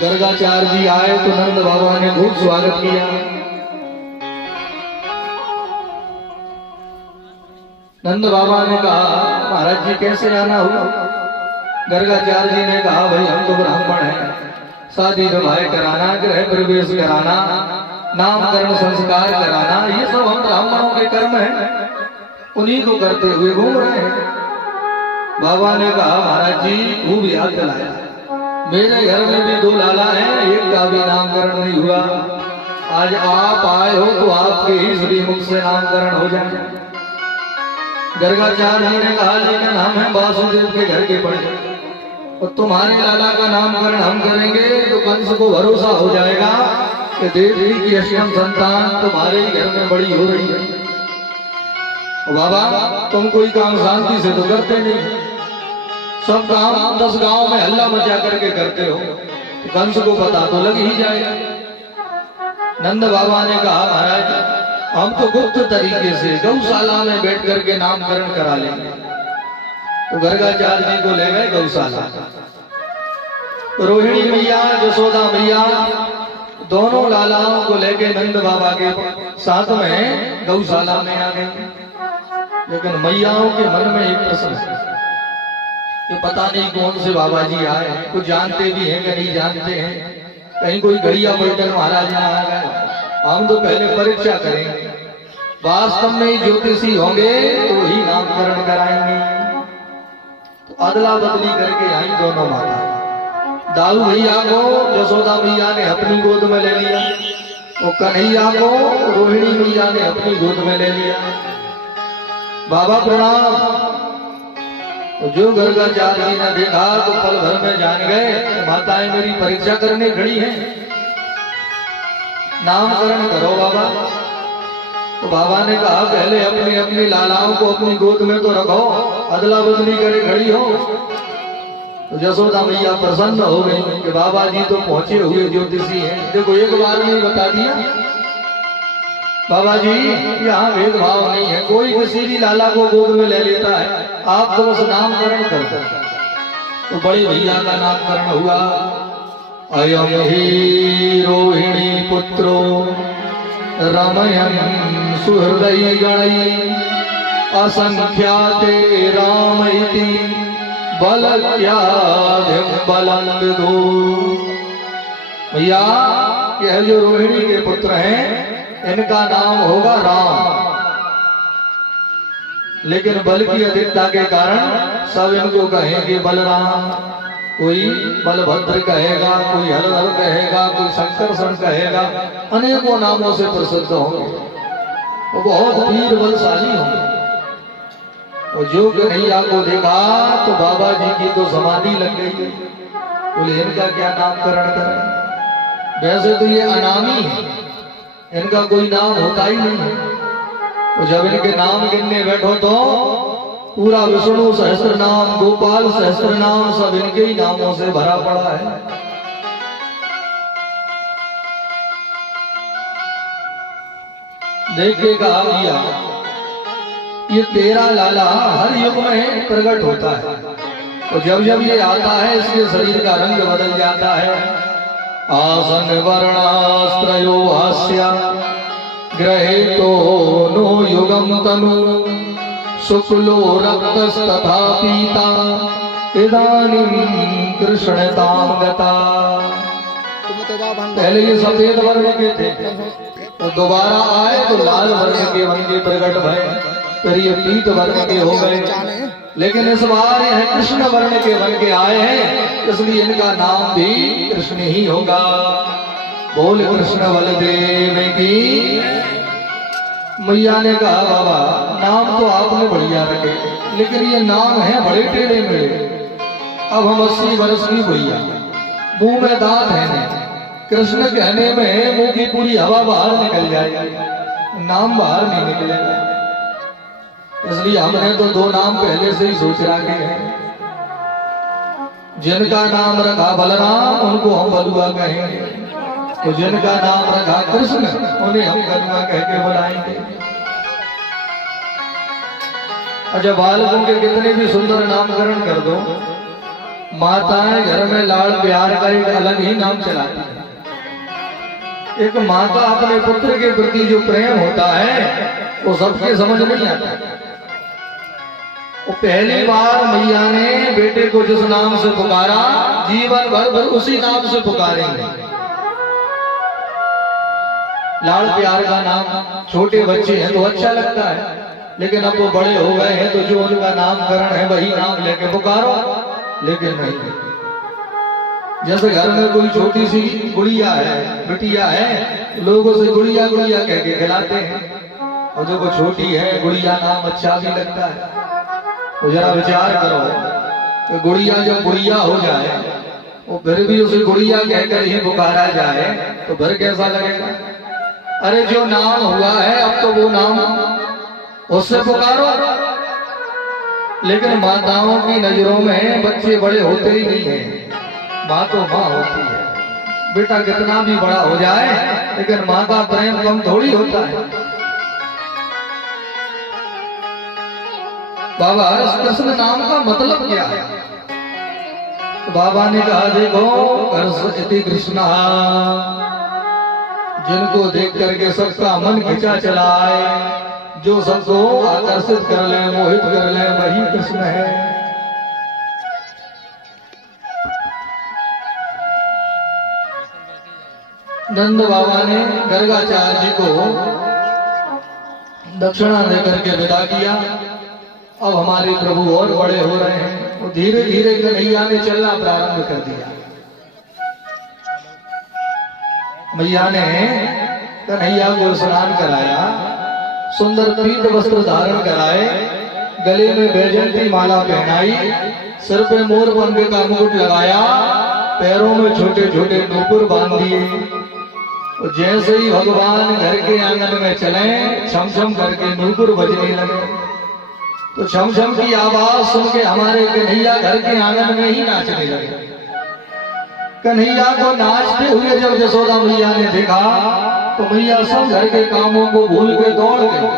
गर्गाचार्य जी आए तो नंद बाबा ने खूब स्वागत किया। नंद बाबा ने कहा महाराज जी कैसे आना हुआ? गर्गाचार्य जी ने कहा भाई हम तो ब्राह्मण हैं, शादी विवाह कराना, गृह प्रवेश कराना, नामकरण संस्कार कराना, ये सब हम ब्राह्मणों के कर्म हैं, उन्हीं को करते हुए घूम रहे हैं। बाबा ने कहा महाराज जी खूब याद दिलाया, मेरे घर में भी दो लाला हैं, एक का भी नामकरण नहीं हुआ। आज आप आए हो तो आपके ही श्रीमुख से नामकरण हो जाए। गर्गाचार्य जी ने कहा लेकिन हम हैं वासुदेव के घर के पड़े और तुम्हारे लाला का नामकरण हम करेंगे तो कंस को भरोसा हो जाएगा कि देवी की अष्टम संतान तुम्हारे ही घर में बड़ी हो रही है। बाबा तुम कोई काम शांति से तो करते नहीं, सब काम 10 गांव में हल्ला मचा करके करते हो, कंस को पता तो लग ही जाएगा। नंद बाबा ने कहा महाराज हम तो गुप्त तरीके से गौशाला में बैठ करके नामकरण करा लेंगे। तो गर्गाचार्य जी को ले गए गौशाला। रोहिणी मैया यशोदा मैया दोनों लालाओं को लेके नंद बाबा के साथ में गौशाला में आ गए। लेकिन मैयाओं के मन में एक प्रश्न है कि पता नहीं कौन से बाबा जी आए, कुछ जानते भी हैं कि नहीं जानते हैं, कहीं कोई घड़िया बैठक महाराज ना आ गए। हम तो पहले परीक्षा करेंगे, वास्तव में ही ज्योतिषी होंगे तो ही नामकरण कराएंगे। तो अदला बदली करके आई दोनों माता। दाऊ भैया को यशोदा मैया ने अपनी गोद में ले लिया, और कन्हैया को रोहिणी मैया ने अपनी गोद में ले लिया। बाबा प्रणाम। तो जो गर्गाचार्य जी ने देखा तो पल भर में जान गए माताएं मेरी परीक्षा करने खड़ी हैं, नामकरण करो बाबा। तो बाबा ने कहा पहले अपनी अपनी लालाओं को अपनी गोद में तो रखो, अदला बदली करे खड़ी हो। तो यशोदा मैया प्रसन्न हो गई कि बाबा जी तो पहुंचे हुए ज्योतिषी हैं, देखो एक बार में बता दिया। बाबा जी यहाँ भेदभाव नहीं है, कोई किसी भी लाला को गोद में ले लेता है, आप तो बस नामकरण कर दो। तो बड़े भैया का नामकरण हुआ। अयम ही रोहिणी पुत्रो रमयन सुहृदय गणई असंख्याते राम इति बलत्याधिम बलंदो। भैया यह जो रोहिणी के पुत्र हैं इनका नाम होगा राम, लेकिन बल की अधिकता के कारण सब इनको कहेंगे बलराम, कोई बलभद्र कहेगा, कोई हलधर कहेगा, कोई शंकरषण कहेगा, अनेकों नामों से प्रसिद्ध होंगे, वो बहुत वीर बलशाली होंगे। और जो कन्हैया को देखा तो बाबा जी की तो समाधि लग गई, बोले इनका क्या नामकरण करें? वैसे तो ये अनामी है, इनका कोई नाम होता ही नहीं है। तो जब इनके नाम गिनने बैठो तो पूरा विष्णु सहस्त्र नाम, गोपाल सहस्त्र नाम सब इनके ही नामों से भरा पड़ा है। देख के कहा भैया ये तेरा लाला हर युग में प्रकट होता है, तो जब जब ये आता है इसके शरीर का रंग बदल जाता है। आसन वर्णास्त्रयो हास्या ग्रहे तो नो युगम तनु शुक्लो रक्तस्तथा पीता इदानीं कृष्णतां गता। पहले ये सफेद वर्ण के थे, तो दोबारा आए तो लाल वर्ण के बन के प्रकट भय, फिर ये पीत वर्ण के हो गए, लेकिन इस बार यह कृष्ण वर्ण के बन के आए हैं, इसलिए इनका नाम भी कृष्ण ही होगा। बोल कृष्ण बलदेव की। मैया ने कहा बाबा नाम तो आपने बढ़िया रखे, लेकिन ये नाम है बड़े टेढ़े मेढ़े। अब हम 80 वर्ष की भैया, मुंह में दांत है नहीं, कृष्ण कहने में मुंह की पूरी हवा बाहर निकल जाएगी, नाम बाहर नहीं निकलेगा। इसलिए हमने तो 2 नाम पहले से ही सोच रखे हैं। जिनका नाम रखा बलराम उनको हम बलुआ कहेंगे, तो जिनका नाम रखा कृष्ण उन्हें हम कनुआ कह के बुलाएंगे। अच्छा बालकों के कितने भी सुंदर नामकरण कर दो, माताएं घर में लाड़ प्यार का एक अलग ही नाम चलाती है। एक माँ का अपने पुत्र के प्रति जो प्रेम होता है वो सबके समझ नहीं आता। वो पहली बार मैया ने बेटे को जिस नाम से पुकारा, जीवन भर उसी नाम से पुकारेंगे। लाड़ प्यार का नाम छोटे बच्चे हैं तो अच्छा लगता है, लेकिन अब वो बड़े हो गए हैं तो जो उनका नामकरण है वही नाम लेके पुकारो। लेकिन नहीं, जैसे घर में कोई छोटी सी गुड़िया है, बिटिया है, लोग उसे गुड़िया गुड़िया कह के खिलाते हैं, और जो वो छोटी है गुड़िया नाम अच्छा भी लगता है। तो जरा विचार करो कि गुड़िया जब गुड़िया हो जाए वो फिर भी उसे गुड़िया कहकर ही पुकारा जाए तो फिर कैसा लगेगा। अरे जो नाम हुआ है अब तो वो नाम उससे पुकारो। लेकिन माताओं की नजरों में बच्चे बड़े होते ही नहीं है, माँ तो माँ होती है। बेटा कितना भी बड़ा हो जाए लेकिन माँ का प्रेम कम थोड़ी होता है। बाबा कृष्ण नाम का मतलब क्या है? तो बाबा ने कहा देखो इति कृष्णा, जिनको देख करके सबका मन खिंचा चला है, जो सबको आकर्षित कर ले, मोहित कर ले, वही कृष्ण है। नंद बाबा ने गर्गाचार्य जी को दक्षिणा देकर के विदा किया। अब हमारे प्रभु और बड़े हो रहे हैं, वो धीरे धीरे कन्हैया ने चलना प्रारंभ कर दिया। मैया ने कन्हैया को स्नान कराया, सुंदर पीत वस्त्र धारण कराए, गले में बैजंती माला पहनाई, सिर पे मोर पंख का मुकुट लगाया, पैरों में छोटे छोटे नूपुर बांध दिए। और जैसे ही भगवान घर के आंगन में चले, छम छम करके नूपुर बजने लगे। तो छम छम की आवाज सुन के हमारे कन्हैया घर के आंगन में ही नाचने लगे। कन्हैया को नाचते हुए जब यशोदा मैया ने देखा तो मैया सब घर के कामों को भूल के दौड़ गई।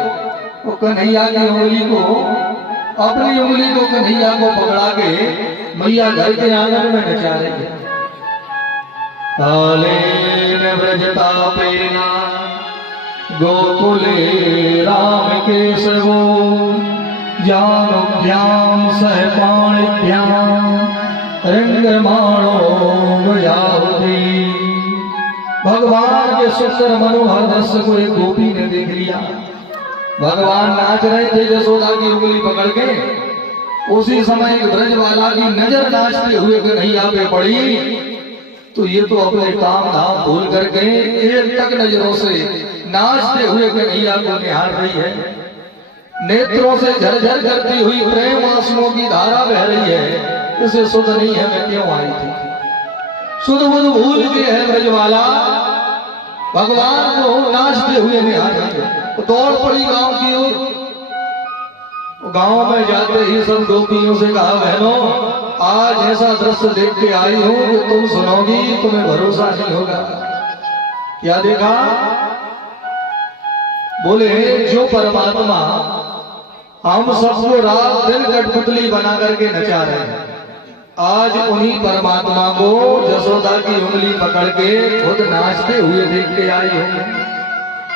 तो कन्हैया की उंगली को, अपनी उंगली को कन्हैया को पकड़ा के मैया घर के आंगन में नचा रही है। कालेन व्रजतापेना गोकुले राम केशवो, जानुभ्याम सह पाणिभ्याम रंगमाणो वयावती। भगवान के सुंदर मनोहर दृश्य को एक गोपी ने देख लिया। भगवान नाच रहे थे यशोदा की उंगली पकड़ के, उसी समय एक ब्रजवाला की नजर नाचते हुए कन्हैया पे पड़ी। तो ये तो अपने काम धाम भूल करके एक टक नजरों से नाचते हुए कन्हैया को निहार रही है। नेत्रों से झरझर करती हुई प्रेम आंसुओं की धारा बह रही है। इसे सुध नहीं है मैं क्यों आई थी, सुध बुध भूल के है ब्रजवाला भगवान को नाचते हुए निहार रही है। तो दौड़ पड़ी गांव की ओर। गांव में जाते ही सब गोपियों से कहा, बहनों आज ऐसा दृश्य देख के आई हूं कि तुम सुनोगी तुम्हें भरोसा नहीं होगा। क्या देखा? बोले जो परमात्मा हम सबको रात दिन कठपुतली बना करके नचा रहे हैं, आज उन्हीं परमात्मा को यशोदा की उंगली पकड़ के खुद नाचते हुए देख के आई हूं।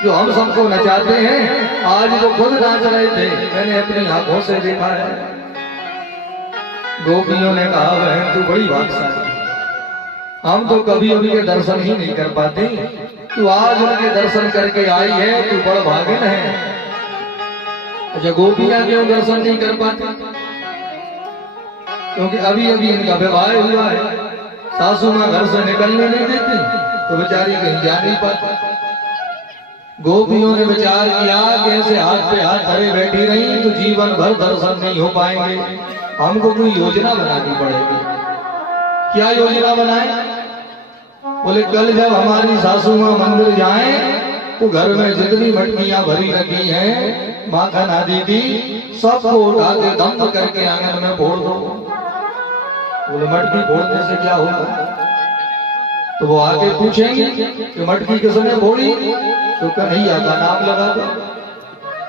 जो हम सबको नचाते हैं आज वो खुद नाच रहे थे, मैंने अपनी आंखों से देखा है। गोपियों ने कहा, बहन तू बड़ी भाग्यशाली, हम तो कभी उनके दर्शन ही नहीं कर पाते, तू आज उनके दर्शन करके आई है, तू बड़ा भागिन है। अच्छा गोपियां क्यों दर्शन नहीं कर पाती? क्योंकि अभी अभी इनका विवाह हुआ है, सासू मां घर से निकलने नहीं देती तो बेचारी कहीं जा नहीं पाती। गोपियों ने विचार किया कि ऐसे हाथ पे हाथ धरे बैठी रही तो जीवन भर दर्शन नहीं हो पाएंगे, हमको कोई योजना बनानी पड़ेगी। क्या योजना बनाए? बोले कल जब हमारी सासू मां मंदिर जाए तो घर में जितनी मटकियां भरी रखी हैं माखन आदि की सबको उठा के दम करके आंगन में फोड़ दो। बोले मटकी फोड़ने से क्या होगा? तो वो आके पूछेंगे कि मटकी किसने फोड़ी, तो कन्हैया का नाम लगा दो,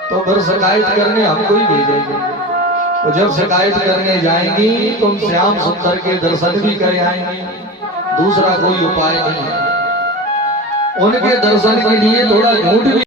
तो फिर शिकायत करने हमको ही भेजेंगे। तो जब शिकायत करने जाएंगी तो हम श्याम सुंदर के दर्शन भी कर आएंगी, दूसरा कोई उपाय नहीं है। उनके दर्शन के लिए थोड़ा झूठ भी